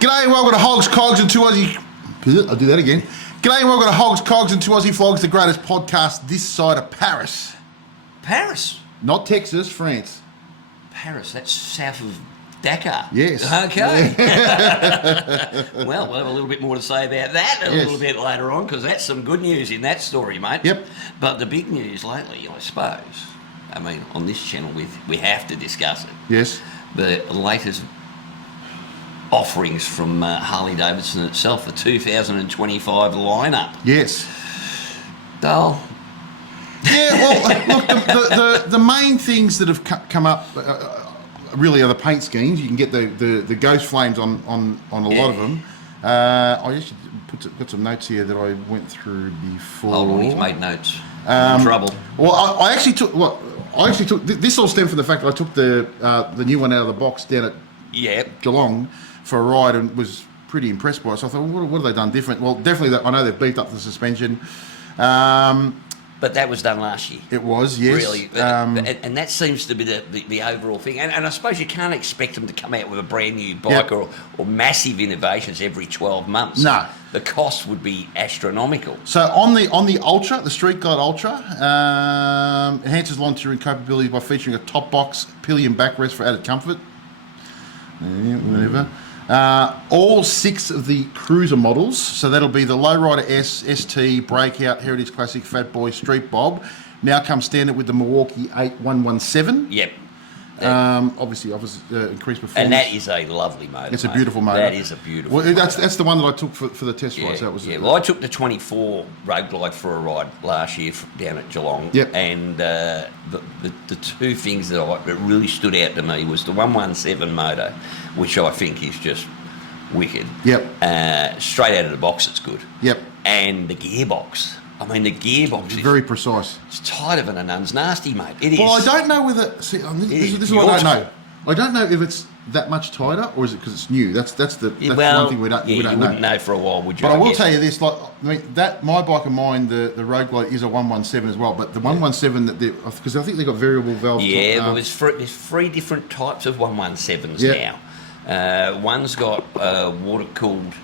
G'day and welcome to Hogs, Cogs and Two Aussie... I'll do that again. G'day and welcome to Hogs, Cogs and Two Aussie Flogs, the greatest podcast this side of Paris. Paris? Not Texas, France. Paris, that's south of Dakar. Yes. Okay. Well, we'll have a little bit more to say about that a little bit later on, because that's some good news in that story, mate. Yep. But the big news lately, I suppose, I mean, on this channel, we have to discuss it. Yes. The latest offerings from Harley Davidson itself, the 2025 lineup. Yes. Dull. Yeah, well, look, the main things that have come up really are the paint schemes. You can get the ghost flames on a lot of them. I actually got some notes here that I went through before. Hold on, he's made notes. In trouble. Well, I actually took this all stemmed from the fact that I took the new one out of the box down at Geelong for a ride and was pretty impressed by it. So I thought, well, what have they done different? Well, definitely I know they've beefed up the suspension. But that was done last year. It was, yes. Really. And that seems to be the overall thing. And I suppose you can't expect them to come out with a brand new bike or massive innovations every 12 months. No. The cost would be astronomical. So on the Ultra, the Street Glide Ultra, enhances lawn touring capabilities by featuring a top box pillion backrest for added comfort. Whatever. All 6 of the cruiser models, so that'll be the Lowrider S, ST, Breakout, Heritage Classic, Fat Boy, Street Bob, now come standard with the Milwaukee 8117. Yep. Obviously offers increased performance. And that is a lovely motor. It's a beautiful motor. That is a beautiful motor. That's the one that I took for the test ride. So that was well, I took the 24 Road Glide for a ride last year down at Geelong. Yep. And the two things that really stood out to me was the 117 motor, which I think is just wicked. Yep. Straight out of the box, it's good. Yep. And the gearbox. I mean, the gearbox is very precise. It's tighter than a nun's nasty, mate. It is. Well, I don't know whether... See, this is what I don't know. I don't know if it's that much tighter or is it because it's new. That's one thing we don't know. You wouldn't know for a while, would you? But I will tell you this, my bike of mine, the Road Glide is a 117 as well, but the 117 because I think they've got variable valves. Yeah, well, there's 3 different types of 117s now. One's got water-cooled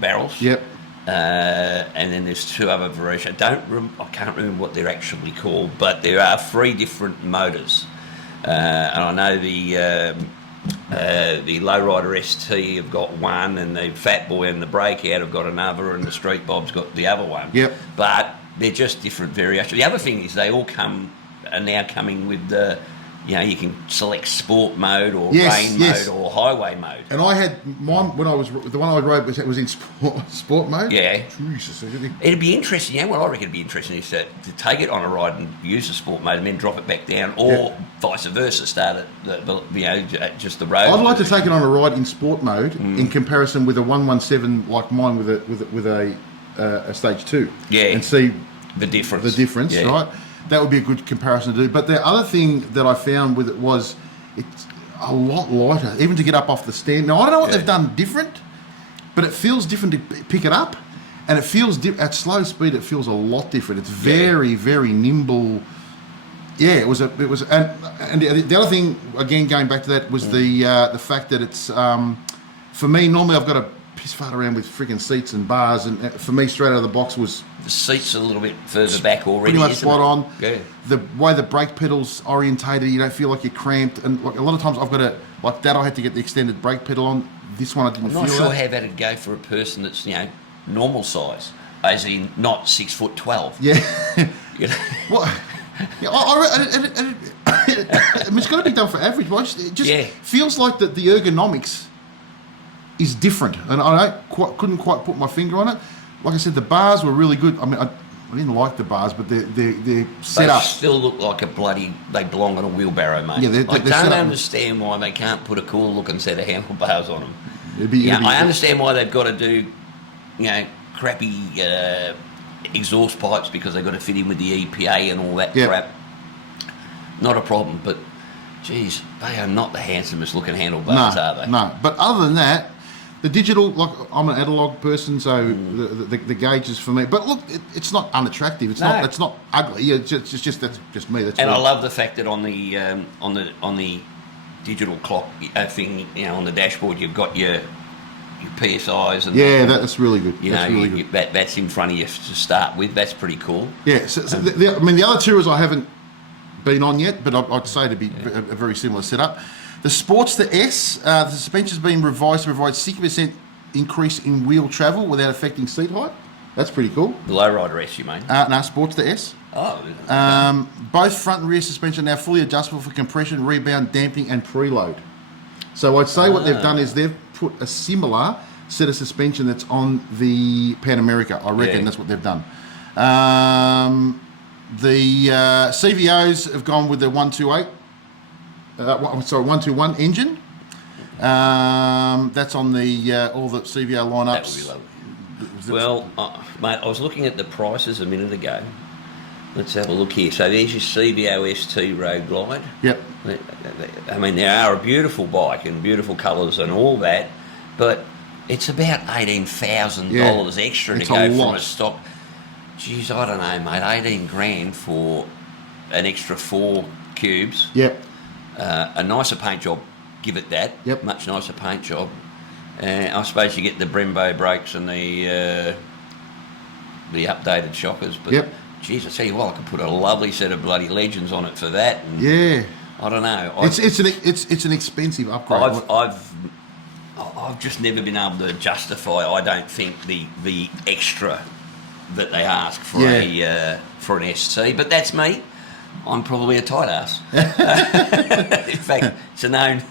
barrels. Yep. And then there's 2 other versions. I can't remember what they're actually called, but there are 3 different motors. And I know the Lowrider ST have got one, and the Fat Boy and the Breakout have got another, and the Street Bob's got the other one. Yep. But they're just different variations. The other thing is they all are now coming with the... you can select sport mode or rain mode or highway mode. And I had mine when the one I rode was in sport mode. Yeah. Jesus, it'd be interesting. What I reckon it'd be interesting is to take it on a ride and use the sport mode and then drop it back down, or vice versa, start at just the road. I'd like to take it on a ride in sport mode in comparison with a 117 like mine with a stage 2. Yeah. And see the difference. Right? That would be a good comparison to do. But the other thing that I found with it was it's a lot lighter, even to get up off the stand. Now, I don't know what they've done different, but it feels different to pick it up. And it feels, at slow speed, it feels a lot different. It's very, very nimble. Yeah, it was, and the other thing, again, going back to that, was the fact that it's, for me, normally I've got to piss fart around with freaking seats and bars, and for me, straight out of the box was... The seats are a little bit further back already, pretty much spot on. Yeah. The way the brake pedal's orientated, you don't feel like you're cramped, and a lot of times I've got to, like that, I had to get the extended brake pedal on. This one I didn't feel. I'm not sure how that'd go for a person that's, normal size, as in not 6'12". Yeah. Well, it's got to be done for average, but it just feels like that the ergonomics is different, and I couldn't quite put my finger on it. Like I said, the bars were really good. I mean, I didn't like the bars, but they're set up. They still look like they belong on a wheelbarrow, mate. Yeah, I don't understand why they can't put a cool looking set of handlebars on them. I understand why they've got to do, crappy exhaust pipes because they've got to fit in with the EPA and all that crap. Not a problem, but geez, they are not the handsomest looking handlebars, are they? No, but other than that, the digital, like I'm an analog person, so the gauges for me. But look, it's not unattractive. It's not ugly. It's just that's just me. I love the fact that on the digital clock thing, on the dashboard. You've got your PSIs and that's really good. That's in front of you to start with. That's pretty cool. Yeah, the other tours I haven't been on yet, but I'd say to be a very similar setup. The Sportster S, the suspension's been revised to provide 60% increase in wheel travel without affecting seat height. That's pretty cool. The Lowrider S, you mean? No, Sportster S. Oh. Okay. Both front and rear suspension are now fully adjustable for compression, rebound, damping, and preload. So I'd say what they've done is they've put a similar set of suspension that's on the Pan America. I reckon that's what they've done. The CVOs have gone with the 128. 121 engine. That's on the all the CVO lineups. That would be lovely. Well, mate, I was looking at the prices a minute ago. Let's have a look here. So there's your CVO ST Road Glide. Yep. I mean, they are a beautiful bike and beautiful colours and all that, but it's about $18,000 extra to go from a stock. Geez, I don't know, mate. 18 grand for an extra 4 cubes. Yep. A nicer paint job, give it that. Yep. Much nicer paint job. I suppose you get the Brembo brakes and the updated shockers. But geez, I tell you what, I could put a lovely set of bloody Legends on it for that. And I don't know. It's an expensive upgrade. I've just never been able to justify. I don't think the extra that they ask for for an ST. But that's me. I'm probably a tight ass. In fact, it's a known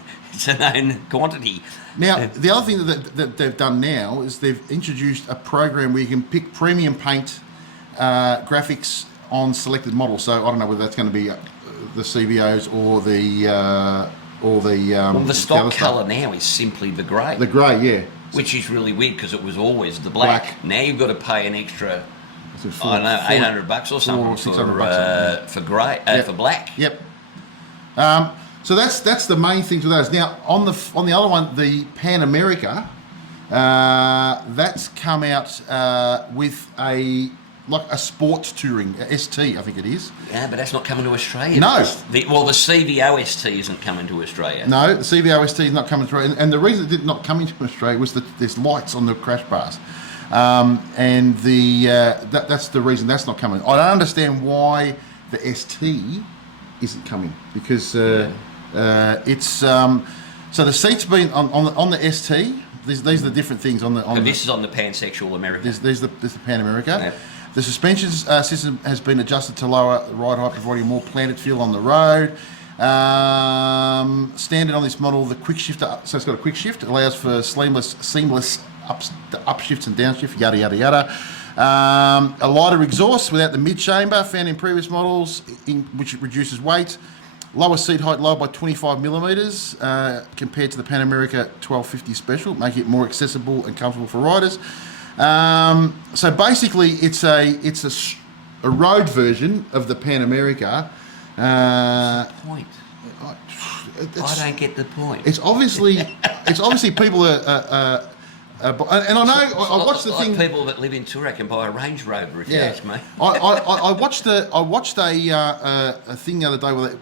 quantity. Now, the other thing that they've done now is they've introduced a program where you can pick premium paint graphics on selected models. So I don't know whether that's going to be the CVOs or the stock colour now is simply the grey. The grey, yeah. Which is really weird because it was always the black. Now you've got to pay an extra. I don't know, $800 or something for grey, for black. Yep. So that's the main things with those. Now on the other one, the Pan America, that's come out with a sports touring ST, I think it is. Yeah, but that's not coming to Australia. No. The CVO ST isn't coming to Australia. No, the CVO ST is not coming to Australia, and the reason it did not come into Australia was that there's lights on the crash bars. And that's the reason that's not coming. I don't understand why the ST isn't coming because it's so the seats been on the ST. These are the different things on the. This is on the Pansexual America. This is the Pan America. Yep. The suspension system has been adjusted to lower the ride height, providing more planted feel on the road. Standard on this model, the quick shifter. So it's got a quick shift. It allows for seamless upshifts and downshifts, yada yada yada. A lighter exhaust without the mid-chamber found in previous models, which reduces weight. Lower seat height, lower by 25 millimetres compared to the Pan America 1250 Special, making it more accessible and comfortable for riders. So basically, it's a road version of the Pan America. What's the point? I don't get the point. It's obviously people are and I know I watched the thing. People that live in Toorak can buy a Range Rover if you ask me. I watched a thing the other day with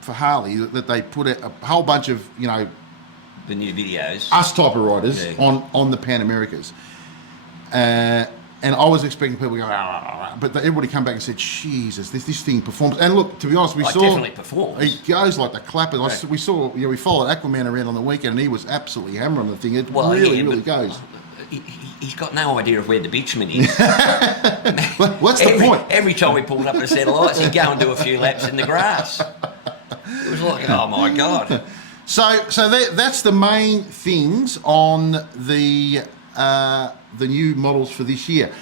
for Harley that they put a whole bunch of the new videos us type of riders on the Pan Americas, and I was expecting people to go, but everybody come back and said, Jesus, this thing performs. And look, to be honest, we saw definitely performs. It goes like the clappers. Right. We saw, we followed Aquaman around on the weekend, and he was absolutely hammering the thing. It really goes. He's got no idea of where the bitumen is. What's the point? Every time we pulled up at a set of lights, he'd go and do a few laps in the grass. It was like, oh my God. So that's the main things on the new models for this year.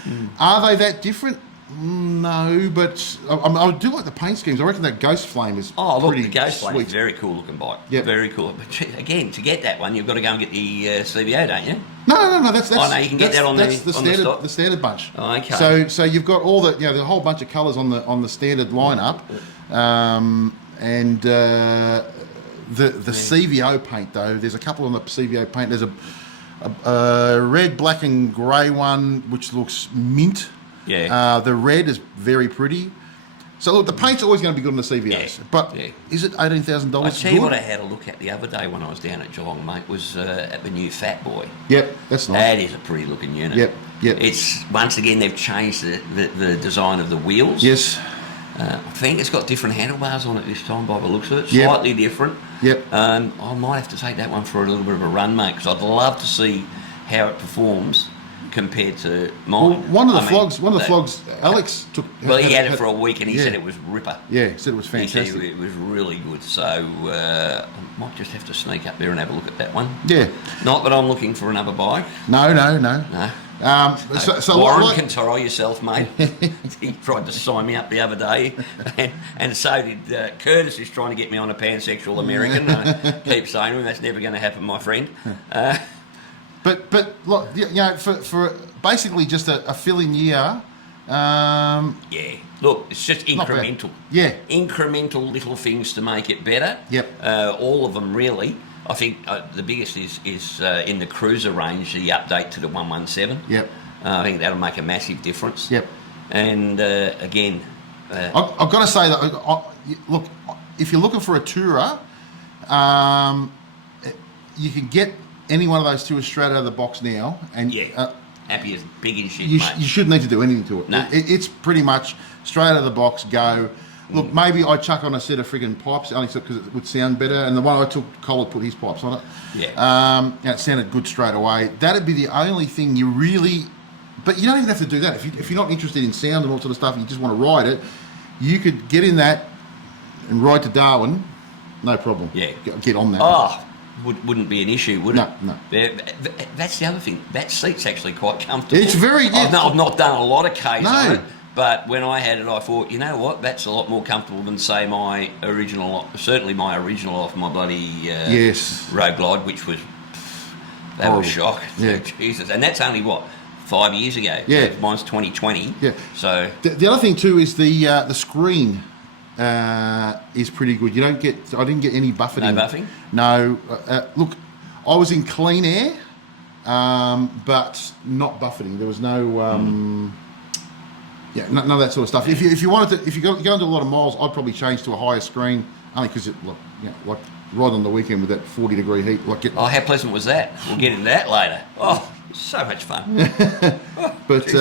Are they that different? No, but I do like the paint schemes. I reckon that Ghost Flame is pretty the Ghost Flame sweet. is very cool looking bike. Yep. Very cool. But again, to get that one, you've got to go and get the CVO, don't you? No. That's no, you can get that on the standard bunch. Oh, okay. So you've got all the the whole bunch of colours on the standard lineup, and the CVO paint though. There's a couple on the CVO paint. There's a red, black, and grey one which looks mint. Yeah. The red is very pretty. So look, the paint's always going to be good on the CVOs, but is it $18,000? I tell you what I had a look at the other day when I was down at Geelong, mate, was at the new Fat Boy. Yep, that's nice. That is a pretty looking unit. Yep. It's, once again, they've changed the design of the wheels. Yes. I think it's got different handlebars on it this time by the looks of it, slightly different. Yep. I might have to take that one for a little bit of a run, mate, because I'd love to see how it performs compared to mine. Well, one of the flogs, Alex took. Well, he had it for a week and he said it was ripper. Yeah, he said it was fantastic. He said it was really good. So I might just have to sneak up there and have a look at that one. Yeah. Not that I'm looking for another bike. No. Warren can tire yourself, mate. He tried to sign me up the other day, and so did Curtis, who's trying to get me on a pansexual American. I keep saying to him, that's never going to happen, my friend. But look, you know, for basically just a filling year. Look, it's just incremental. Yeah, incremental little things to make it better. Yep. All of them really. I think the biggest is in the cruiser range, the update to the 117. Yep. I think that'll make a massive difference. Yep. And again, I've got to say that look, if you're looking for a tourer, you can get any one of those tours straight out of the box now, and happy as big as shit, you mate. You shouldn't need to do anything to it. No. It's pretty much straight out of the box, go. Look, maybe I'd chuck on a set of friggin' pipes, only because it would sound better, and the one I took, Cole had put his pipes on it. Yeah. And it sounded good straight away. That'd be the only thing you really... But you don't even have to do that. If you're not interested in sound and all sort of stuff, and you just want to ride it, you could get in that and ride to Darwin, no problem. Yeah. Get on that. Oh, wouldn't be an issue, would it? No. That's the other thing. That seat's actually quite comfortable. It's very... I've not done a lot of Ks on it, but when I had it, I thought, you know what, that's a lot more comfortable than, say, my original off my bloody Road Glide, which was... That was shock. Yeah. Jesus. And that's only, 5 years ago? Yeah. Mine's 2020. Yeah. So... The other thing, too, is the screen... is pretty good. I didn't get any buffeting. No buffing? No. Look, I was in clean air, but not buffeting. There was no, none of that sort of stuff. If you wanted to, if you go into a lot of miles, I'd probably change to a higher screen, only because like right on the weekend with that 40-degree heat. How pleasant was that? We'll get into that later. Oh, so much fun. But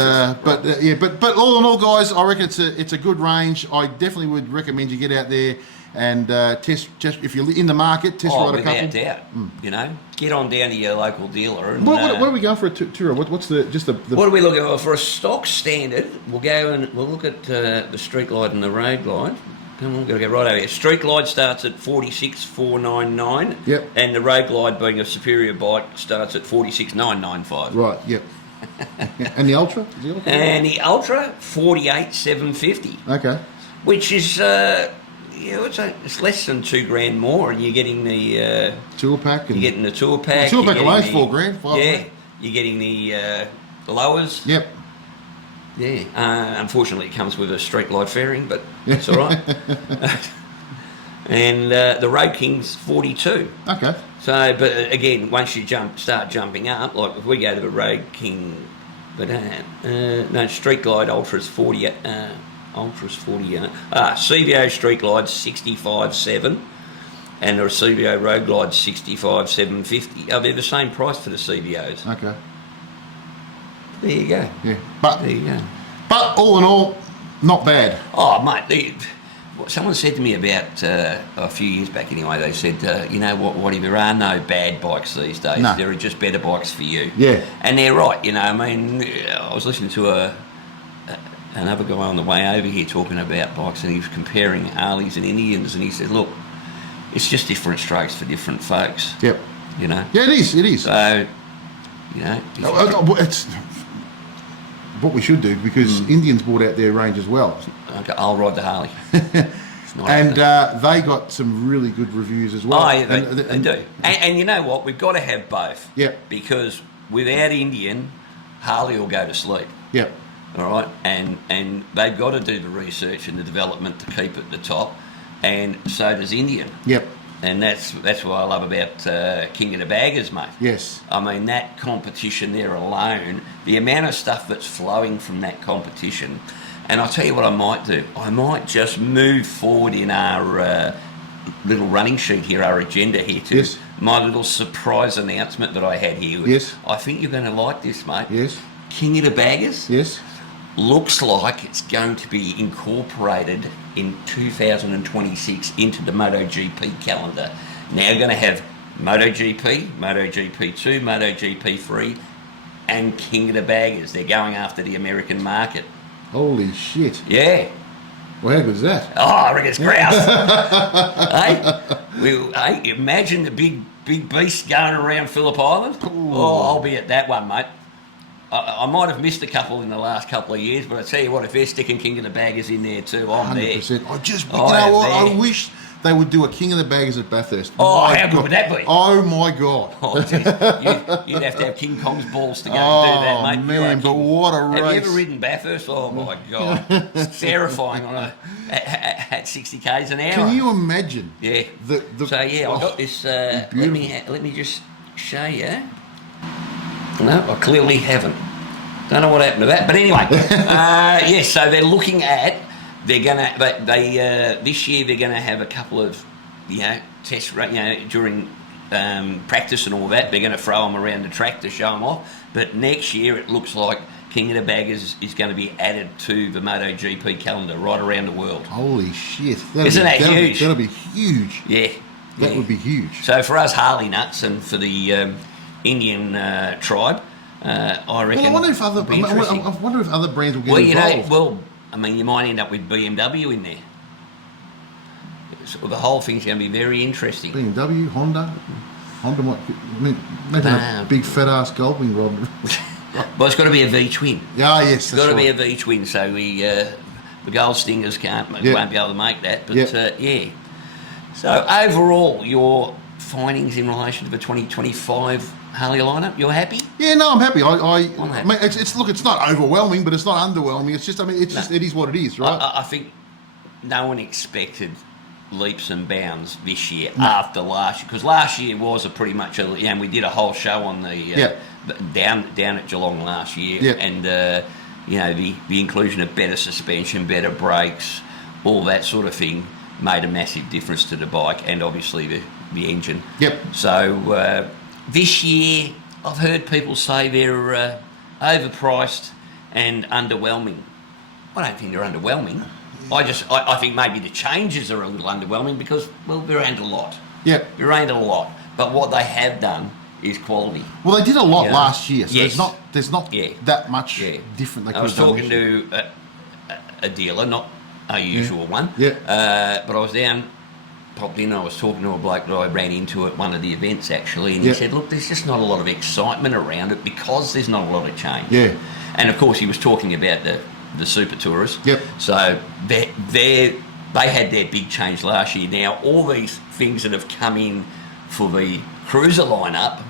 all in all, guys, I reckon it's a good range. I definitely would recommend you get out there and test if you're in the market, test ride a couple. Without doubt. You know, get on down to your local dealer. And, what are we going for a tour? What's the What are we looking for? For a stock standard, we'll go and we'll look at the Street Glide and the Road Glide. Come on, we've got to go right over here. Street Glide starts at 46,499. Yep. And the Road Glide, being a superior bike, starts at 46,995. Right. Yep. And the Ultra? And the Ultra, 48,750. Okay. Which is it's less than $2,000 more, and you're getting the tour pack. You're getting the tour pack. The tour pack alone's $4,000. $5,000. You're getting the lowers. Yep. Yeah. Unfortunately, it comes with a Street Glide fairing, but that's all right. And the Road King's 42. Okay. So, but again, once you start jumping up, like if we go to the Road King, but Street Glide Ultra's 40. Ultra's 40. CVO Street Glide 65.7, and the CVO Road Glide 65.750. They're the same price for the CVOs. Okay. There you go. Yeah. There you go. But all in all, not bad. Oh, mate. Someone said to me about a few years back anyway, they said, you know what, there are no bad bikes these days. No. There are just better bikes for you. Yeah. And they're right, I mean, I was listening to another guy on the way over here talking about bikes, and he was comparing Harleys and Indians, and he said, look, it's just different strokes for different folks. Yep. Yeah, it is. So, it's what we should do, because Indians brought out their range as well. Okay, I'll ride the Harley. And they got some really good reviews as well. Oh, yeah, they do. And you know what? We've got to have both. Yep. Because without Indian, Harley will go to sleep. Yep. All right? And they've got to do the research and the development to keep at the top. And so does Indian. Yep. And that's what I love about King of the Baggers, mate. Yes. I mean, that competition there alone, the amount of stuff that's flowing from that competition. And I'll tell you what I might do. I might just move forward in our little running sheet here, our agenda here, to my little surprise announcement that I had here. Yes. I think you're going to like this, mate. Yes. King of the Baggers. Yes. Looks like it's going to be incorporated in 2026 into the Moto GP calendar. Now you're going to have Moto GP, Moto GP2, Moto GP3, and King of the Baggers. They're going after the American market. Holy shit. Yeah. Well, how good is that? Oh, I reckon it's grouse. Hey, imagine the big beast going around Phillip Island. Ooh. Oh, I'll be at that one, mate. I might have missed a couple in the last couple of years, but I tell you what, if they're sticking King of the Baggers in there too, I'm 100%. there. I wish they would do a King of the Baggers at Bathurst. Oh, how good would that be? Oh my God. Oh, you'd have to have King Kong's balls to go and do that, mate. Oh man, but what a race. Have you ever ridden Bathurst? Oh my God. It's terrifying at 60 k's an hour. Can you imagine? Yeah. So yeah, I got this. Let me just show you. No, I clearly haven't. Don't know what happened to that, but anyway, yes. So they're looking at. This year they're gonna have a couple of, tests, during practice and all that. They're gonna throw them around the track to show them off. But next year it looks like King of the Baggers is going to be added to the Moto GP calendar right around the world. Holy shit! Isn't that huge? That'll be huge. Yeah, that would be huge. So for us Harley nuts and for the Indian tribe, I reckon. Well, I wonder if other brands will get involved. I mean, you might end up with BMW in there. So the whole thing's going to be very interesting. BMW, Honda might. Imagine a big fat ass Goldwing rod. Well, it's got to be a V-twin. Yeah, yes, it's got to be a V-twin. So the Gold Stingers won't be able to make that. But yeah. So overall, your findings in relation to the 2025 Harley lineup, you're happy? Yeah, no, I'm happy. I'm happy. I mean, it's not overwhelming, but it's not underwhelming. It's just, it is what it is, right? I think no one expected leaps and bounds this year after last year, because last year was pretty much and we did a whole show on the down at Geelong last year, and the inclusion of better suspension, better brakes, all that sort of thing made a massive difference to the bike and obviously the engine. Yep. So this year, I've heard people say they're overpriced and underwhelming. I don't think they're underwhelming. I think maybe the changes are a little underwhelming because, well, they're aimed a lot. Yeah. They're aimed a lot. But what they have done is quality. Well, they did a lot last year, so yes. there's not that much different. I was talking to a dealer, not a usual one. Yeah. But I was popped in, I was talking to a bloke that I ran into at one of the events actually, and he said, look, there's just not a lot of excitement around it because there's not a lot of change. Yeah. And of course he was talking about the Super Tourers. Yep. So they had their big change last year. Now all these things that have come in for the cruiser lineup,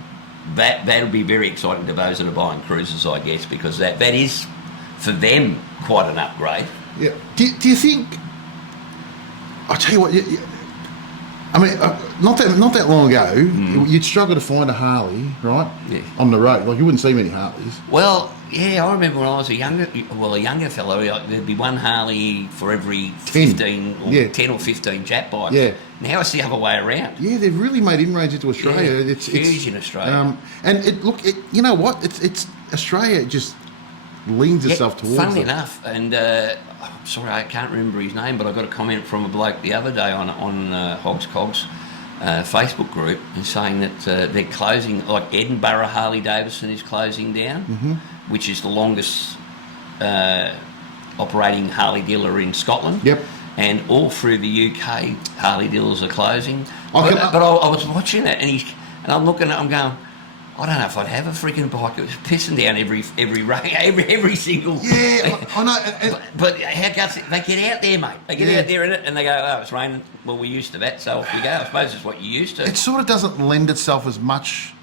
that'll be very exciting to those that are buying cruisers, I guess, because that is for them quite an upgrade. Yeah. Do you think? I'll tell you what. I mean, not that long ago, you'd struggle to find a Harley, right? Yeah. On the road, like you wouldn't see many Harleys. Well, yeah, I remember when I was a younger fellow, there'd be one Harley for every 10 or 15 Jap bikes. Yeah. Now it's the other way around. Yeah, they've really made inroads into Australia. Yeah, it's huge in Australia. And you know what? It's Australia just leans itself towards. Funnily enough, and sorry, I can't remember his name, but I got a comment from a bloke the other day on Hogs Cogs Facebook group and saying that they're closing, like Edinburgh Harley Davidson is closing down, which is the longest operating Harley dealer in Scotland. Yep. And all through the UK, Harley dealers are closing. But I was watching it, and I'm looking at, I'm going, I don't know if I'd have a freaking bike. It was pissing down every single. Yeah, I know. But how guts they get out there, mate. They get out there in it, and they go, "Oh, it's raining. Well, we're used to that, so off we go." I suppose it's what you're used to. It sort of doesn't lend itself as much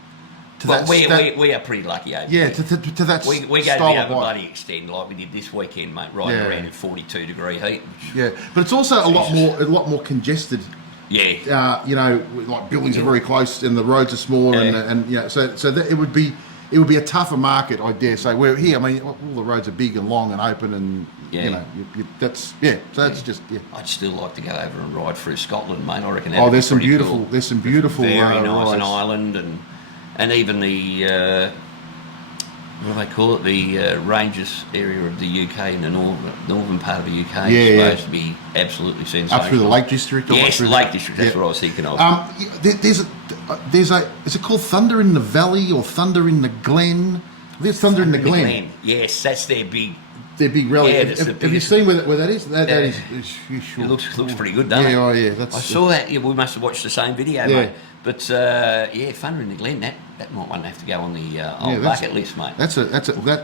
to that. We are pretty lucky over here. To that. We go to the other bloody extend like we did this weekend, mate. Riding around in 42 degree heat. Yeah, but it's also a lot more congested. Yeah. Like buildings are very close and the roads are smaller, and so that it would it would be a tougher market, I dare say. Where here, I mean, all the roads are big and long and open, and you know, that's just I'd still like to go over and ride through Scotland, mate. I reckon. There's some beautiful, cool. There's some beautiful, very nice rides. An island, and even the what do they call it? The Rangers area of the UK in the northern part of the UK is supposed to be absolutely sensational. Up through the Lake District. Yes, Lake District. That's what I was thinking of. There's a. Is it called Thunder in the Valley or Thunder in the Glen? There's Thunder in the Glen. Yes, that's their big. Their big rally. Yeah, have you seen where that is? That is. It looks pretty good, doesn't it? Oh yeah. I saw that. Yeah, we must have watched the same video, mate. But Thunder in the Glen. That might one have to go on the old bucket list, mate.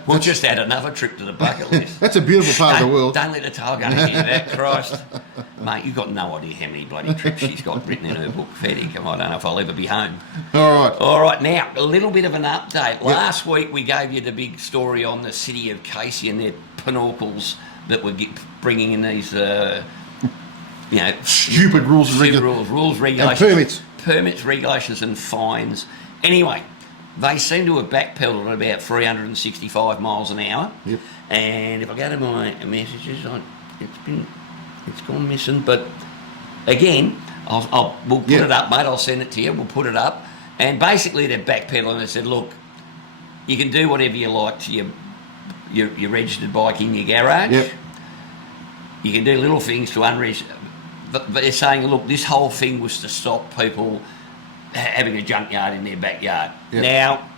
We'll just add another trip to the bucket list. That's a beautiful part of the world. Don't let the tail gun hear that, Christ, mate. You've got no idea how many bloody trips she's got written in her book. Fair dinkum. I don't know if I'll ever be home. All right. Now a little bit of an update. Last week we gave you the big story on the city of Casey and their pinnacles that were bringing in these, stupid rules and regulations, permits, regulations, and fines. Anyway, they seem to have backpedaled at about 365 miles an hour. Yep. And if I go to my messages, it's gone missing. But again, we'll put it up, mate. I'll send it to you. We'll put it up. And basically, they're backpedaling. They said, look, you can do whatever you like to your registered bike in your garage. Yep. You can do little things to unregister. But they're saying, look, this whole thing was to stop people having a junkyard in their backyard. Yep. Now,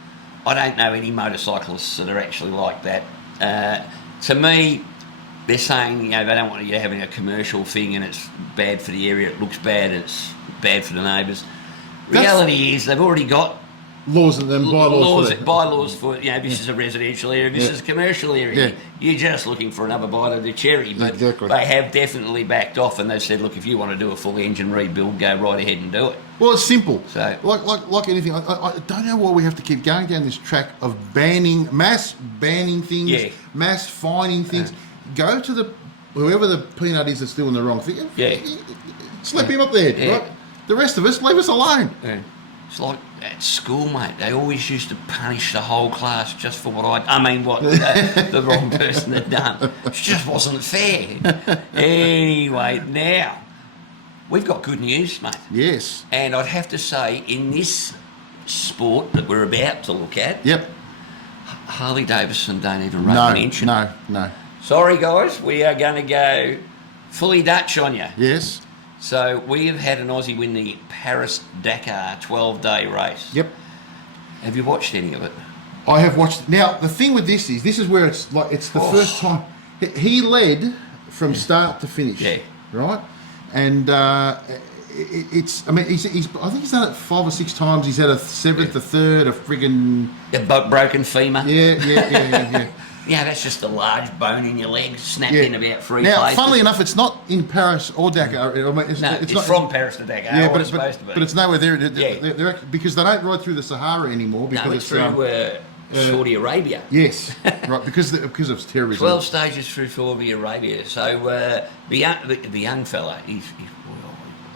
I don't know any motorcyclists that are actually like that. To me, they're saying, they don't want you having a commercial thing and it's bad for the area, it looks bad, it's bad for the neighbours. Reality is they've already got laws and then bylaws for this is a residential area, this is a commercial area. Yeah. You're just looking for another bite of the cherry. But they have definitely backed off and they've said, look, if you want to do a full engine rebuild, go right ahead and do it. Well, it's simple. So, like anything, I don't know why we have to keep going down this track of mass banning things, mass fining things. Go to whoever the peanut is that's doing the wrong thing. Slap him up there, right? The rest of us, leave us alone. Yeah. It's like at school, mate. They always used to punish the whole class just for what the wrong person had done. It just wasn't fair. Anyway, now we've got good news, mate. Yes. And I'd have to say, in this sport that we're about to look at, Harley Davidson don't even run an mention. No. Sorry, guys. We are going to go fully Dutch on you. Yes. So we have had an Aussie win the Paris-Dakar 12-day race. Yep. Have you watched any of it? I have watched. Now, the thing with this is where it's the first time. He led from start to finish. Yeah. Right? And I think he's done it 5 or 6 times. He's had a 7th, a 3rd, a friggin'... A broken femur. Yeah. Yeah, that's just a large bone in your leg snapped in about 3 places. Now, funnily enough, it's not in Paris or Dakar. It's not from Paris to Dakar. Yeah, but it's supposed to be. But it's nowhere there. They're because they don't ride through the Sahara anymore. Because it's through Saudi Arabia. Yes, right. Because of terrorism. 12 stages through Saudi Arabia. So the young fella,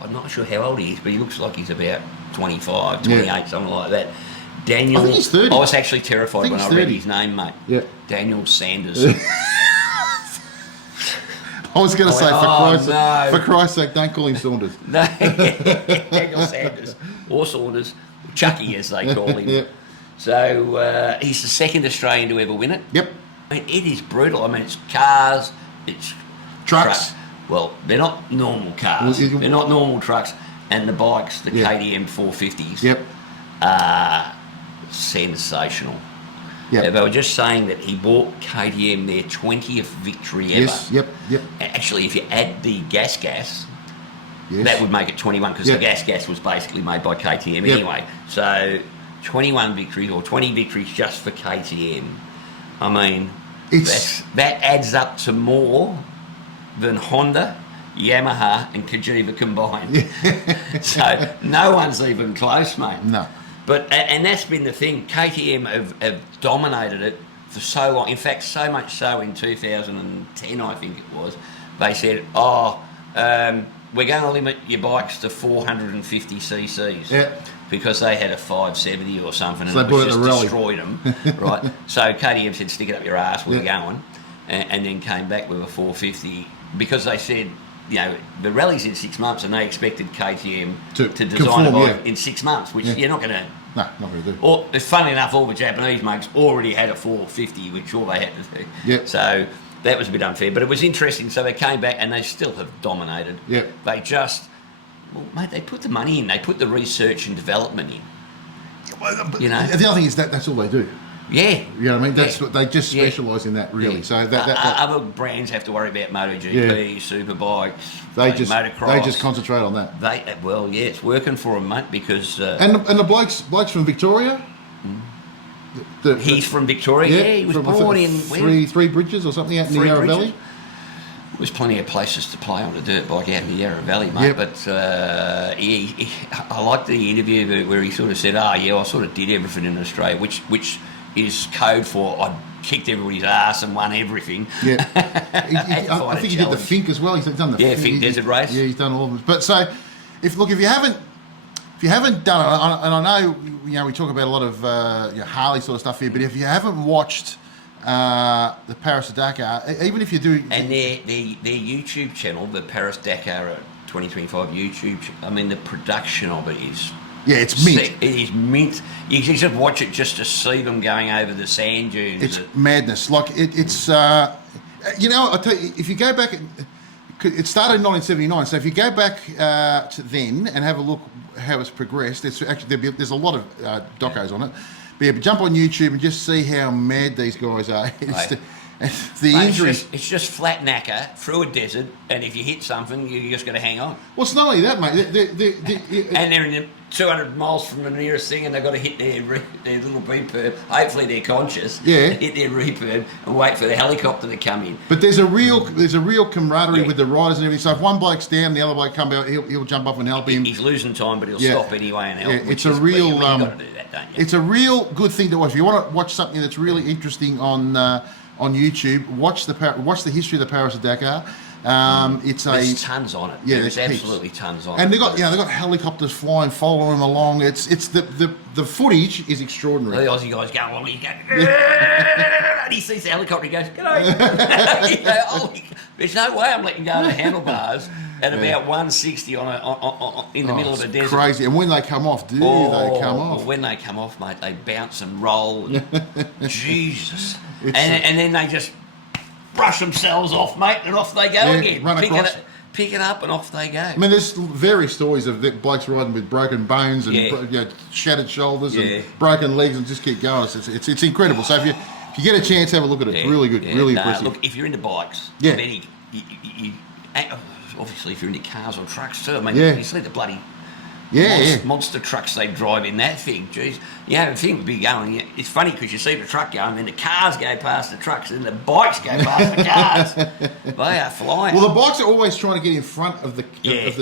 I'm not sure how old he is, but he looks like he's about 25, 28, something like that. Daniel, I think he's 30. I was actually terrified when I read his name, mate. Yeah. Daniel Sanders. I was going to say, for Christ's sake, don't call him Saunders. No, Daniel Sanders, or Saunders, Chucky as they call him. Yep. So he's the second Australian to ever win it. Yep. I mean, it is brutal. I mean, it's cars, it's trucks. Well, they're not normal cars. They're not normal trucks. And the bikes, the KTM 450s. Yep. Sensational. Yep. They were just saying that he bought KTM their 20th victory ever. Yes, yep. Actually, if you add the gas, that would make it 21 because the gas was basically made by KTM anyway. So 21 victories or 20 victories just for KTM. I mean, that adds up to more than Honda, Yamaha and Kajiva combined. So no one's even close, mate. No. But and that's been the thing. KTM have dominated it for so long. In fact, so much so in 2010, I think it was, they said, we're going to limit your bikes to 450 cc's. Yeah. Because they had a 570 or something, So and they it brought just it to destroyed them, right? So KTM said, stick it up your ass, we're going, and then came back with a 450, because they said, you know, the rally's in 6 months, and they expected KTM to design a bike in 6 months, which you're not going to... No, not going to do. Or, funnily enough, all the Japanese makes already had a 450, which all they had to do. Yeah. So that was a bit unfair, but it was interesting. So they came back, and they still have dominated. Yeah. They just... Well, mate, they put the money in. They put the research and development in. You know, the other thing is that's all they do. Yeah, you know what I mean. That's what they just specialise in that, really. So that other brands have to worry about Moto GP, Superbikes, they motocross. just concentrate on that. It's working for them, mate. Because and the blokes from Victoria. He's from Victoria. Yeah, he was born in Three Bridges or something out in the Yarra Valley. There's plenty of places to play on a dirt bike out in the Yarra Valley, mate. Yep. But I liked the interview where he sort of said, I sort of did everything in Australia, which is code for I kicked everybody's ass and won everything. Yeah. I think he did the Fink as well. He's done the Fink Desert Race. Yeah, he's done all of them. But so, if you haven't done it, and I know, you know, we talk about a lot of Harley sort of stuff here, but if you haven't watched the Paris-Dakar, even if you do... And their YouTube channel, the Paris-Dakar 2025 YouTube, I mean, the production of it is... Yeah, it's mint. It is mint. You can just watch it just to see them going over the sand dunes. It's madness. Like, it's... you know, I'll tell you, if you go back... It started in 1979, so if you go back to then and have a look how it's progressed, there's a lot of docos on it. But yeah, jump on YouTube and just see how mad these guys are. Injuries. It's just flat knacker through a desert, and if you hit something, you just got to hang on. Well, it's not only that, mate. And they're in 200 miles from the nearest thing, and they've got to hit their little repurb. Hopefully, they're conscious. Yeah. Hit their repurb and wait for the helicopter to come in. But there's a real camaraderie with the riders and everything. So if one bloke's down, the other bloke come out, he'll jump up and help him. He's losing time, but he'll stop anyway and help. Yeah, it's a real. You've got to do that, don't you? It's a real good thing to watch. If you want to watch something that's really interesting on YouTube, watch the history of the Paris-Dakar. There's tons on it. Yeah, there's absolutely tons on it. And they've got helicopters flying, following them along. It's the footage is extraordinary. The Aussie guys go along, he's going, and he sees the helicopter, he goes, "G'day." There's no way I'm letting go of the handlebars at about 160 in the middle of the desert. Crazy. And when they come off, they come off? When they come off, mate, they bounce and roll. Jesus. And then they just brush themselves off, mate, and off they go again. Run across. Pick it up and off they go. I mean, there's various stories of blokes riding with broken bones and shattered shoulders and broken legs and just keep going. It's incredible. So if you get a chance, have a look at it. It's really good, really impressive. Look, if you're into bikes, obviously if you're into cars or trucks too, I mean, you see the bloody monster trucks they drive in that thing. Jeez, the thing would be going. It's funny because you see the truck going, and then the cars go past the trucks, and the bikes go past the cars. They are flying. Well, the bikes are always trying to get in front of the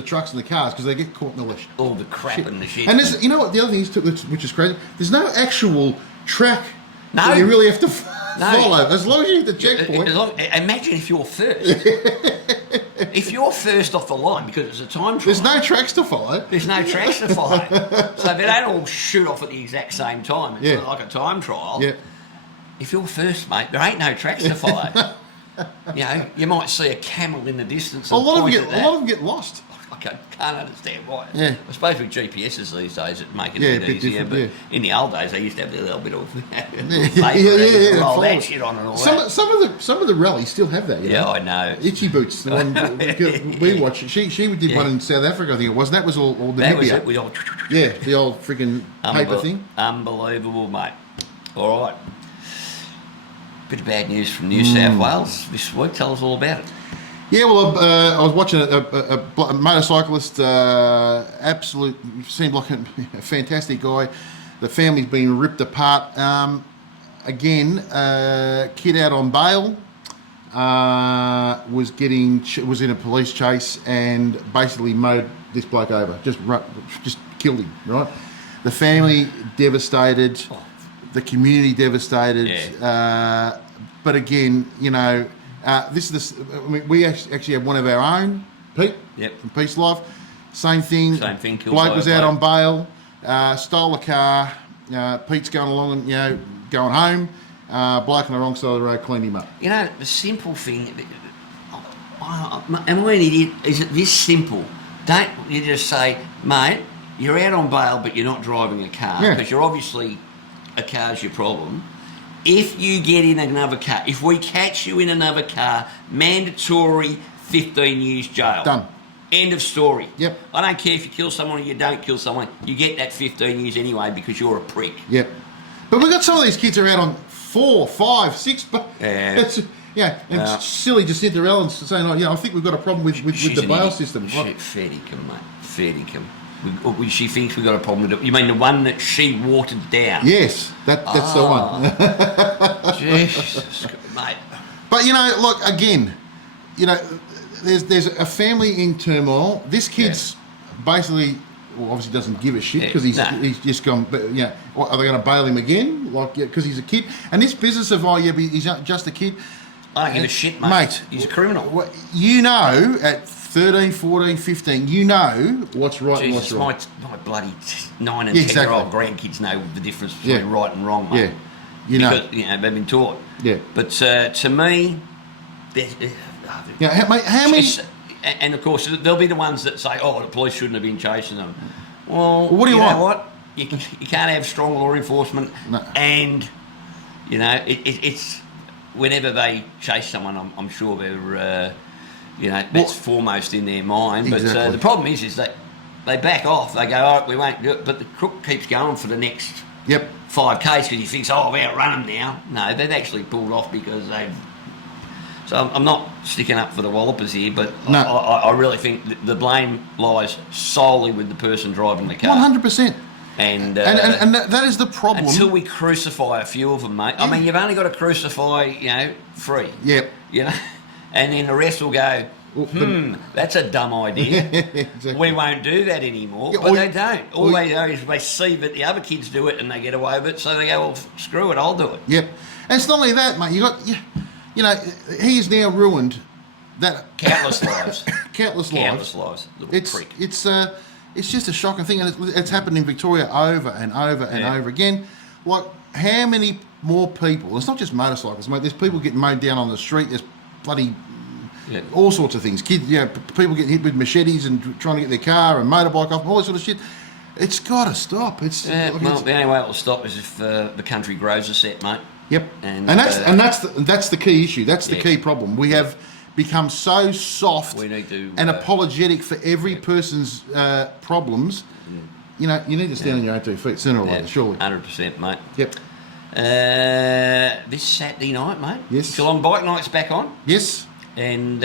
trucks and the cars because they get caught in all the crap and the shit. And you know what? The other thing is too, which is crazy. There's no actual track that you really have to follow. As long as you hit the checkpoint. Imagine if you're first. If you're first off the line, because it's a time trial. There's no tracks to follow. So they don't all shoot off at the exact same time. It's not like a time trial. Yeah. If you're first, mate, there ain't no tracks to follow. You might see a camel in the distance. A lot of them get lost. I can't understand why. Yeah. I suppose with GPSs these days it make it a bit easier, but in the old days they used to have a little bit of roll that shit on and all that. Some of the rallies still have that. You know? I know. Itchy Boots, the one we watched. She did one in South Africa, I think it was. And that was all the That was it. We all the old freaking paper thing. Unbelievable, mate. All right. Bit of bad news from New South Wales this week. Tell us all about it. Yeah, well, I was watching a motorcyclist, seemed like a fantastic guy. The family's been ripped apart. Again, kid out on bail, was in a police chase and basically mowed this bloke over, just killed him, right? The family devastated, the community devastated, but again, you know, we actually have one of our own Pete. Yep. From Peace Life. Same thing. Same thing. Bloke was out on bail, stole a car. Pete's going along and going home. Bloke on the wrong side of the road cleaned him up. You know, the simple thing. Am I an idiot? Is it this simple? Don't you just say, mate, you're out on bail, but you're not driving a car because you're obviously a car's your problem. If you get in another car, if we catch you in another car, mandatory 15 years jail. Done. End of story. Yep. I don't care if you kill someone or you don't kill someone. You get that 15 years anyway because you're a prick. Yep. But we've got some of these kids are out on 4, 5, 6. It's silly Jacinta Ellen saying, I think we've got a problem with the bail system. Fair dinkum, mate. Fair dinkum. She thinks we've got a problem with it. You mean the one that she watered down? Yes, that's the one. Jesus, mate. But, look, again, there's a family in turmoil. This kid's basically, obviously doesn't give a shit because he's just gone, are they going to bail him again? Because he's a kid? And this business of, but he's just a kid. I don't give a shit, mate. He's a criminal. At 13, 14, 15, what's right and what's wrong. My bloody 9 and 10-year-old grandkids know the difference between right and wrong, mate. Yeah, because, they've been taught. Yeah. But to me, how many... And of course, there'll be the ones that say, the police shouldn't have been chasing them. Well, what do you want? Know what? You can't have strong law enforcement, and it's whenever they chase someone, I'm sure they're that's foremost in their mind. But the problem is that they back off. They go, we won't do it. But the crook keeps going for the next 5Ks because he thinks, I've outrun them now. No, they've actually pulled off because they've. So I'm not sticking up for the wallopers here, but I really think the blame lies solely with the person driving the car. 100%. And that is the problem. Until we crucify a few of them, mate. I mean, you've only got to crucify, 3. Yep. And then the rest will go, that's a dumb idea. Exactly. We won't do that anymore. But they don't. All they do is they see that the other kids do it and they get away with it, so they go, well, screw it, I'll do it. Yep. And it's not only that, mate. He's now ruined that... Countless lives. Countless lives. Little prick. It's just a shocking thing, and it's happened in Victoria over and over and over again. Like, how many more people? It's not just motorcycles, mate. There's people getting mowed down on the street. There's bloody all sorts of things. Kids, people getting hit with machetes and trying to get their car and motorbike off, all that sort of shit. It's got to stop. The only way it will stop is if the country grows a set, mate. Yep, and that's the key issue. That's the key problem. We have become so soft and apologetic for every person's problems. You need to stand on your own 2 feet sooner or later, surely. 100%, mate. Yep. This Saturday night, mate. Yes. Geelong Bike Night's back on. Yes. And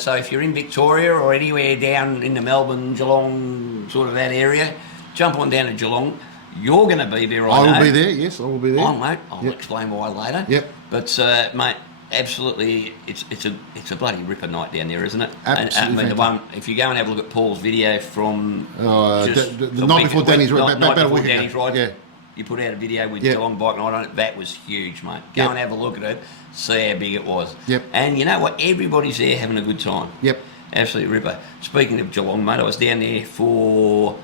so if you're in Victoria or anywhere down in the Melbourne, Geelong, sort of that area, jump on down to Geelong. You're going to be there, I know. I will be there, yes, I will be there. I'll explain why later. Yep. But, mate, absolutely, it's a bloody ripper night down there, isn't it? Absolutely. And, if you go and have a look at Paul's video from... the night before Danny's ride. Night before Danny's ride. Yeah. You put out a video with Geelong Bike Night on it. That was huge, mate. Go and have a look at it. See how big it was. Yep. And you know what? Everybody's there having a good time. Yep. Absolute ripper. Speaking of Geelong, mate, I was down there for...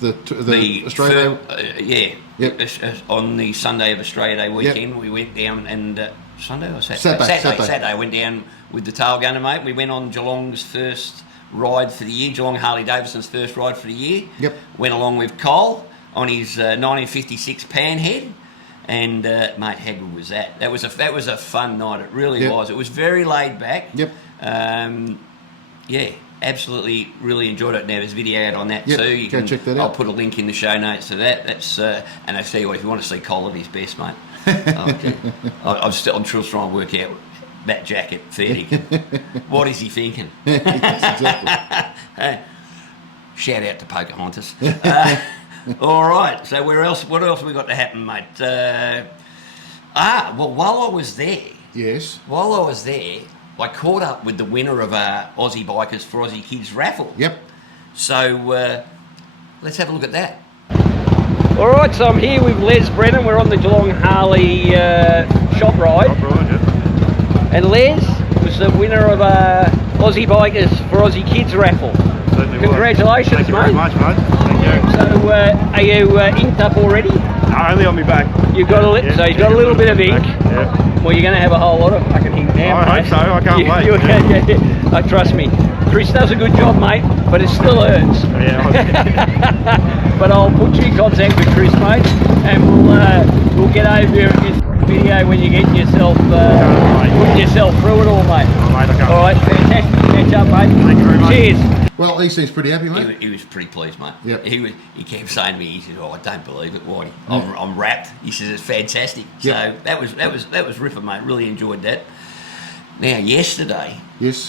The Australia Day? On the Sunday of Australia Day weekend, we went down and... Sunday or Saturday? Saturday. I went down with the tail gunner, mate. We went on Geelong's first ride for the year, Geelong Harley Davidson's first ride for the year. Yep. Went along with Cole on his 1956 Panhead. And, mate, how good was that? That was a fun night. It really was. It was very laid back. Yep. Absolutely, really enjoyed it. Now there's video out on that too. You can check that out. I'll put a link in the show notes to that. That's and I tell you what, if you want to see Cole at his best, mate, I'm still trying to work out that jacket, 30. What is he thinking? Exactly. Shout out to Pocahontas. All right. So what else have we got to happen, mate? While I was there. Yes. While I was there, I caught up with the winner of our Aussie Bikers for Aussie Kids Raffle. Yep. So let's have a look at that. All right, so I'm here with Les Brennan. We're on the Geelong Harley shop ride. And Les was the winner of our Aussie Bikers for Aussie Kids Raffle. Certainly Congratulations, Thank you mate. very much, mate. Thank you. So, are you inked up already? No, only on my back. You've got so you've got a little bit of ink. Yeah. Well, you're going to have a whole lot of fucking ink now. I hope so. I can't wait. Yeah. Trust me. Chris does a good job, mate, but it still hurts. Yeah. But I'll put you in contact with Chris, mate, and we'll get over this video when you get yourself putting yourself through it all, mate. All right, fantastic to catch up, mate. Thank you very much. Cheers. Well, he seems pretty happy, mate. He was pretty pleased, mate. Yep. He kept saying to me, he said, "Oh, I don't believe it, Whitey. I'm wrapped." He says it's fantastic. So that was ripping, mate. Really enjoyed that. Now, yesterday,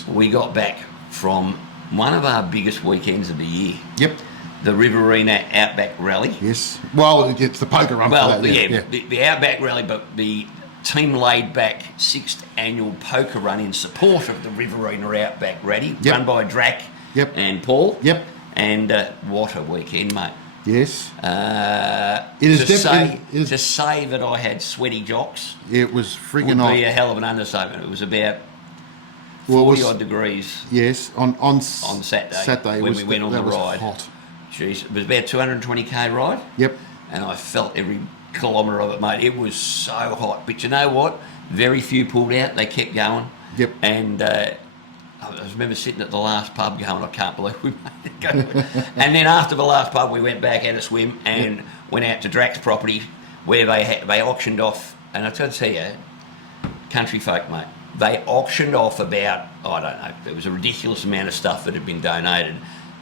we got back from one of our biggest weekends of the year. Yep. The Riverina Outback Rally. Yes. Well, it's the poker run. Well, for that, the Outback Rally, but the Team Laidback 6th annual poker run in support of the Riverina Outback Rally, run by Drac and Paul. Yep. And what a weekend, mate. Yes. To say that I had sweaty jocks, it was freaking would hot. be a hell of an understatement. It was about 40 odd degrees. Yes, on Saturday when we went on the ride. Hot. Jeez, it was about 220k ride. Yep. And I felt every kilometre of it, mate. It was so hot. But you know what? Very few pulled out. They kept going. Yep. And I remember sitting at the last pub going, I can't believe we made it go. And then after the last pub, we went back, had a swim, and went out to Drac's property where they auctioned off. And I tell you, country folk, mate, they auctioned off about, I don't know, there was a ridiculous amount of stuff that had been donated.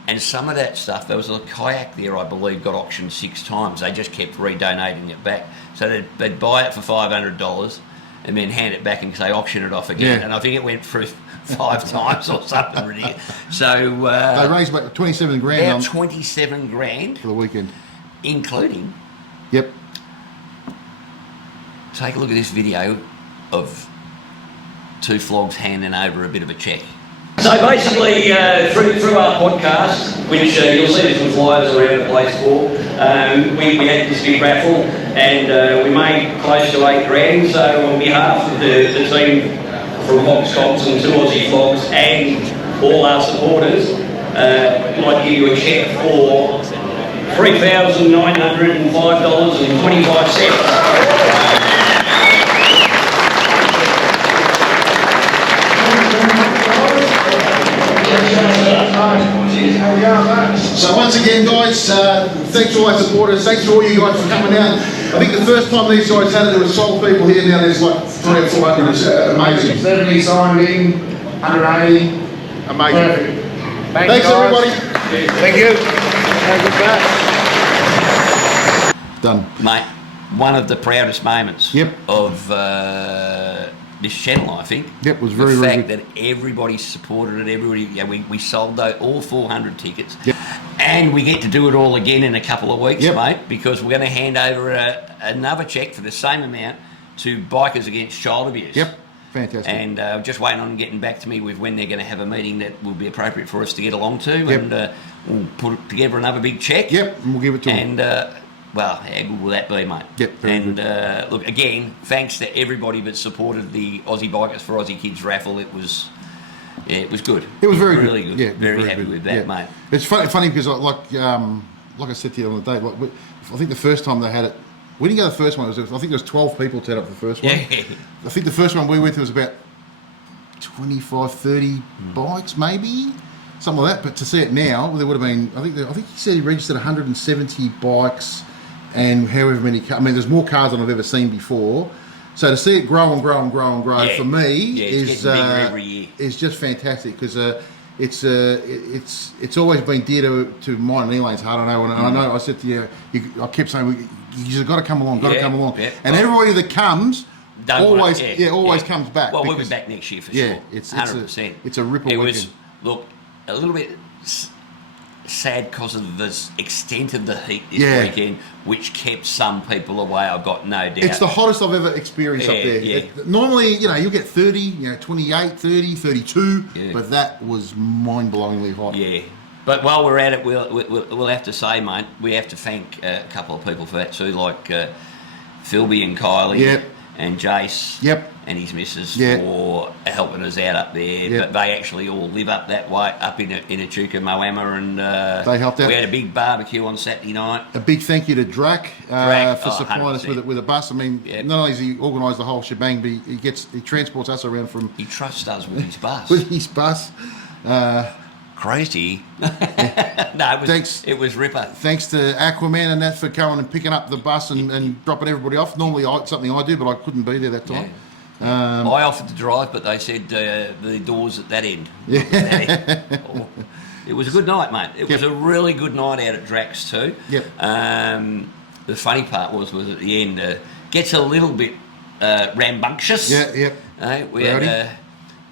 And some of that stuff, there was a kayak there, I believe, got auctioned 6 times. They just kept redonating it back. So they'd buy it for $500 and then hand it back and say auction it off again. Yeah. And I think it went through 5 times or something ridiculous. So they raised about 27 grand. About 27 grand for the weekend, including. Yep. Take a look at this video of 2 Flogs handing over a bit of a cheque. So basically, through our podcast, which you'll see some flyers around the place for, we had this big raffle and we made close to 8 grand. So on behalf of the team from Hogs, Cogs and 2 Aussie Flogs and all our supporters, I'd like to give you a cheque for $3,905.25. So once again, guys, thanks to all our supporters, thanks to all you guys for coming out. I think the first time these guys had it, there was 12 people here, now there's like 300 or 400, it's amazing. 70 signed in, 180. Amazing. Perfect. Thanks everybody. Thank you. Done. Mate, one of the proudest moments Yep. of this channel, I think. Yep, was very, the very fact good. that everybody supported it, everybody, we sold all 400 tickets. Yep. And we get to do it all again in a couple of weeks, Yep. mate, because we're going to hand over another cheque for the same amount to Bikers Against Child Abuse. Yep. Fantastic. And just waiting on getting back to me with when they're going to have a meeting that will be appropriate for us to get along to. Yep. And we'll put together another big cheque. Yep, and we'll give it to them. And well, how good will that be, mate? Yep, very and good. Look, again, thanks to everybody that supported the Aussie Bikers for Aussie Kids Raffle. It was good. It was very really good. good. Yeah, very happy good. with that, mate. It's funny because like I said to you on the day, like I think the first time they had it, we didn't go the first one. I think there was 12 people turned up for the first one. Yeah. I think the first one we went to was about 25, 30 bikes, maybe something like that. But to see it now, there would have been. I think he said he registered 170 bikes and however many cars. I mean, there's more cars than I've ever seen before. So to see it grow and grow and grow and grow for me it's getting bigger every year. Is just fantastic because it's always been dear to mine and Elaine's heart. I know, and I know. I said to you, I kept saying you've got to come along, got to come along, and everybody that comes. Always comes back. Well, we'll be back next year for sure. It's 100%. It's a ripple. It weekend. was a little bit sad because of the extent of the heat this weekend, which kept some people away. I've got no doubt. It's the hottest I've ever experienced up there. Yeah. Normally, you get 30, 28, 30, 32, but that was mind-blowingly hot. Yeah. But while we're at it, we'll have to say, mate, we have to thank a couple of people for that too, like Philby and Kylie. Yep. And Jace. Yep. and his missus Yeah. for helping us out up there. Yeah. But they actually all live up that way, up in Echuca, Moama, and they helped out. We had a big barbecue on Saturday night. A big thank you to Drac for supplying us 100%. with a bus. I mean, not only does he organise the whole shebang, but he transports us around from. He trusts us with his bus. With his bus. Crazy. No, it was ripper. Thanks to Aquaman and that for coming and picking up the bus and dropping everybody off. Normally, something I do, but I couldn't be there that time. Yeah. I offered to drive, but they said the door's at that end. Yeah. Oh. It was a good night, mate. It was a really good night out at Drax too. Yep. The funny part was at the end, gets a little bit rambunctious. Yeah, yep. We had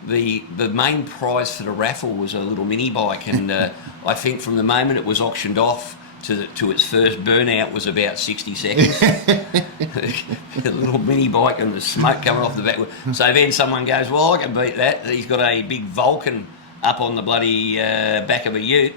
the main prize for the raffle was a little mini bike, and I think from the moment it was auctioned off to its first burnout was about 60 seconds. The little mini bike and the smoke coming off the back. So then someone goes, well, I can beat that. He's got a big Vulcan up on the bloody back of a ute,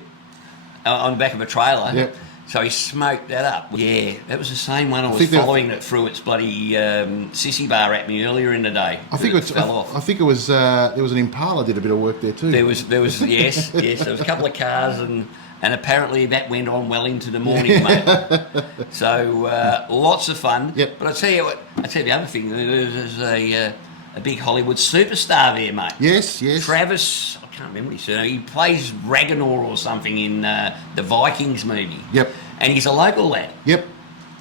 on the back of a trailer. Yep. So he smoked that up. Yeah, that was the same one I was following that threw its bloody sissy bar at me earlier in the day. I think it fell off. I think it was there was an Impala did a bit of work there too. There was yes. There was a couple of cars and apparently that went on well into the morning, mate. So lots of fun. Yep. But I tell you the other thing. There's a big Hollywood superstar there, mate. Yes. Travis. I can't remember his surname. He plays Ragnar or something in the Vikings movie. Yep. And he's a local lad. Yep.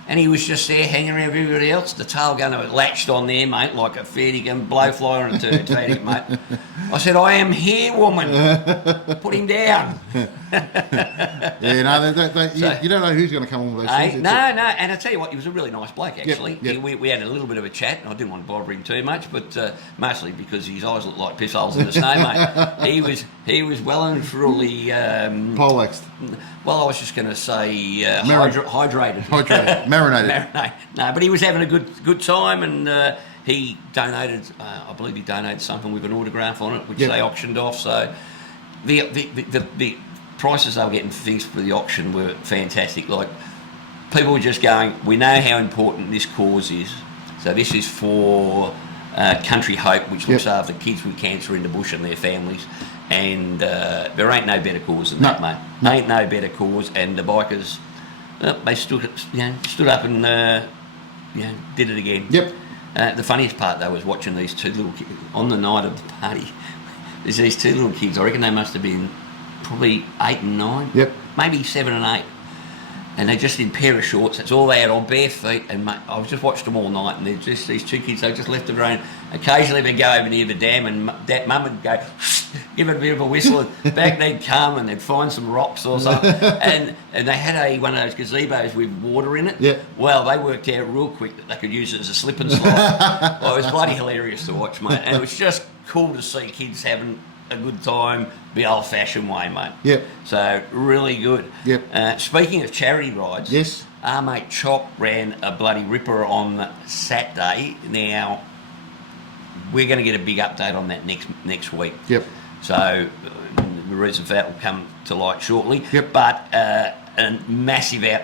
And he was just there hanging around with everybody else. The tail gunner latched on there, mate, like a fair-dinkum blowfly on a turtle, mate. I said, I am here, woman. Put him down. Yeah, no, you don't know who's going to come on with those things. No, and I tell you what, he was a really nice bloke, actually. Yep. We had a little bit of a chat, and I didn't want to bother him too much, but mostly because his eyes looked like piss holes in the snow, mate. He was well and truly... Poleaxed. Well, I was just going to say hydrated. Marinated. No, but he was having a good time, and he donated. I believe he donated something with an autograph on it, which they auctioned off. So the prices they were getting for things for the auction were fantastic. Like people were just going, we know how important this cause is. So this is for Country Hope, which looks after kids with cancer in the bush and their families. And there ain't no better cause than that, mate. Ain't no better cause. And the bikers, they stood up and did it again. Yep. The funniest part though was watching these two little kids on the night of the party. There's these two little kids. I reckon they must have been probably 8 and 9. Yep. Maybe 7 and 8. And they're just in a pair of shorts. That's all they had on, bare feet. And mate, I've just watched them all night. And they're just these two kids. They just left their own. Occasionally they'd go over near the dam, and mum would go, give it a bit of a whistle. And back they'd come, and they'd find some rocks or something. and they had one of those gazebos with water in it. Yeah. Well, they worked out real quick that they could use it as a slip and slide. Well, it was bloody hilarious to watch, mate. And it was just cool to see kids having a good time the old-fashioned way, mate. Yep. So really good. Yep. Speaking of charity rides, yes, our mate Chop ran a bloody ripper on Saturday. Now we're going to get a big update on that next week. Yep. So the reason for that will come to light shortly. Yep. But a massive out.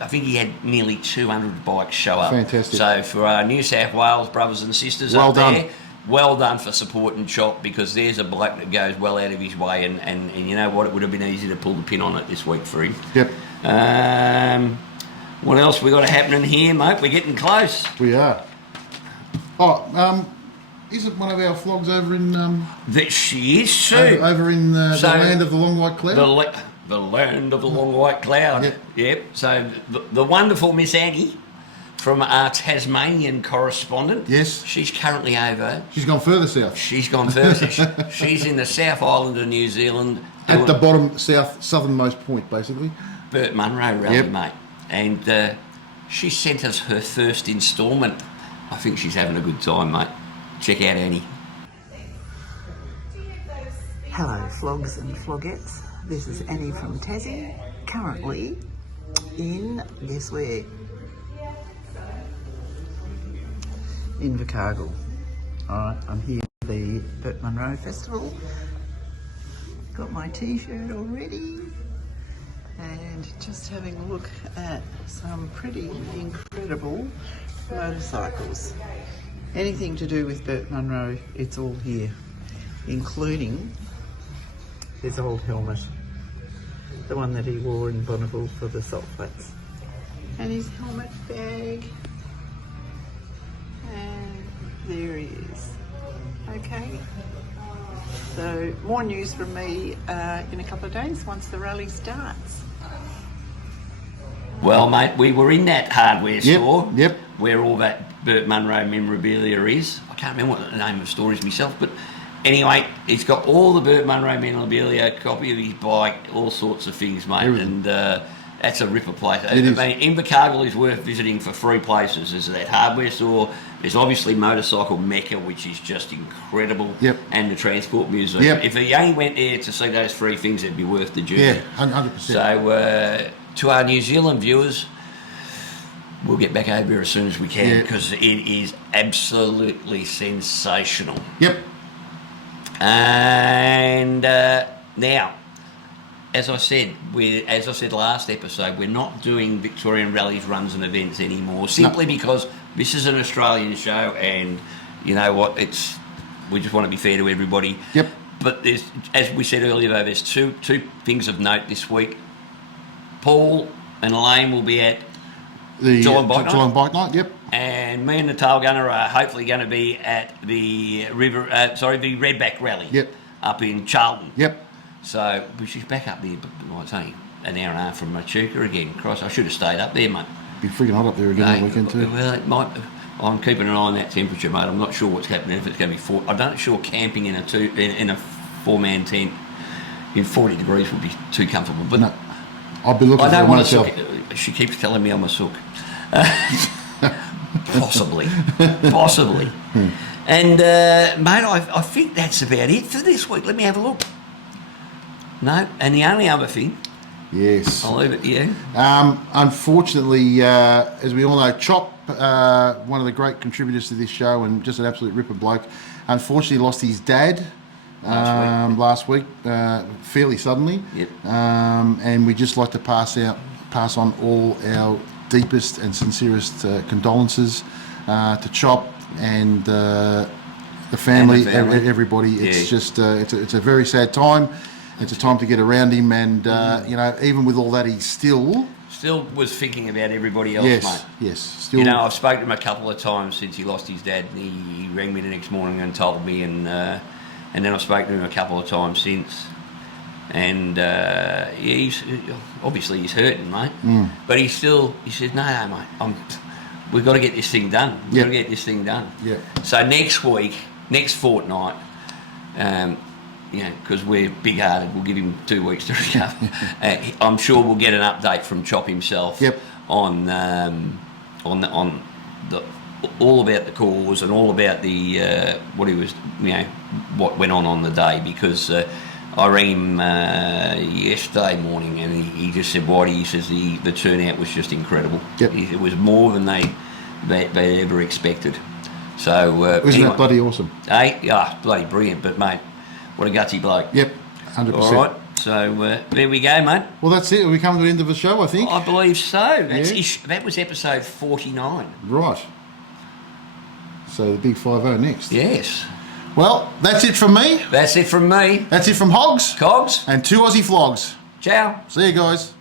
I think he had nearly 200 bikes show up. Fantastic. So for our New South Wales brothers and sisters well up done. there, well done for supporting Chop, because there's a bloke that goes well out of his way, and you know what, it would have been easy to pull the pin on it this week for him. Yep. What else we got happening here, mate? We're getting close. We are. Isn't one of our flogs over in... that she is too. Over in the land of the long white cloud? The land of the long white cloud. Yep. So the wonderful Miss Annie from our Tasmanian correspondent. Yes. She's currently over. She's gone further south. She's gone further. She's in the South Island of New Zealand. At the bottom, southernmost point, basically. Burt Munro Rally, mate. And she sent us her first instalment. I think she's having a good time, mate. Check out Annie. Hello, flogs and flogettes. This is Annie from Tassie, currently in, guess where? Invercargill. Alright, I'm here at the Burt Munro Festival. Got my t-shirt already. And just having a look at some pretty incredible motorcycles. anything to do with Burt Munro, it's all here, including his old helmet, the one that he wore in Bonneville for the salt flats, and his helmet bag, and there he is. Okay, so more news from me in a couple of days once the rally starts. Well, mate, we were in that hardware store. Yep. Where all that Burt Munro memorabilia is. I can't remember what the name of the store is myself, but anyway, it's got all the Burt Munro memorabilia, copy of his bike, all sorts of things, mate. Everything. And that's a ripper place. It is. I mean, Invercargill is worth visiting for 3 places. There's that hardware store. There's obviously Motorcycle Mecca, which is just incredible. Yep. And the Transport Museum. Yep. If you only went there to see those 3 things, it'd be worth the journey. Yeah, 100%. So, to our New Zealand viewers, we'll get back over here as soon as we can because it is absolutely sensational. Yep. And now, as I said last episode, we're not doing Victorian rallies, runs, and events anymore. Simply because this is an Australian show, and you know what? We just want to be fair to everybody. Yep. But there's, as we said earlier, though, there's two things of note this week. Paul and Elaine will be at The Geelong Bike Night. Yep. and me and the tail gunner are hopefully going to be at the the Redback Rally. Yep. Up in Charlton. Yep. So which is back up there, but it's only an hour and a half from Machuca again. Christ, I should have stayed up there, mate. Be freaking hot up there again on the weekend too. Well, it might. I'm keeping an eye on that temperature, mate. I'm not sure what's happening. If it's going to be I'm not sure camping in a 4-man tent in 40 degrees would be too comfortable. But No. I'll be looking I for don't it want myself. to sook. She keeps telling me I'm a sook. Possibly. And, mate, I think that's about it for this week. Let me have a look. No, and the only other thing, Yes. I'll leave it to you. Unfortunately, as we all know, Chop, one of the great contributors to this show and just an absolute ripper bloke, unfortunately lost his dad last week, fairly suddenly. Yep. And we'd just like to pass on all our deepest and sincerest condolences to Chop and the family, everybody. It's just it's a very sad time. It's a time to get around him, and you know, even with all that, he's still was thinking about everybody else, mate. Yes, still. You know, I've spoken to him a couple of times since he lost his dad. He rang me the next morning and told me, and then I've spoken to him a couple of times since. And he's obviously hurting, mate. But he says, no, mate, we've got to get this thing done. We've got to get this thing done. Yeah. So next fortnight, you know, because we're big-hearted, we'll give him 2 weeks to recover. I'm sure we'll get an update from Chop himself on all about the cause and all about the what he was, you know, what went on the day, because I rang him yesterday morning and he just said, Whitey, he says the turnout was just incredible. It was more than they ever expected. So Isn't that bloody awesome? Bloody brilliant, but mate, what a gutsy bloke. Yep, 100%. All right, so there we go, mate. Well, that's it. We come to the end of the show, I think. I believe so. That was episode 49. Right. So the big 5-0 next. Yes. Well, that's it from me. That's it from me. That's it from Hogs. Cogs. And 2 Aussie Flogs. Ciao. See you guys.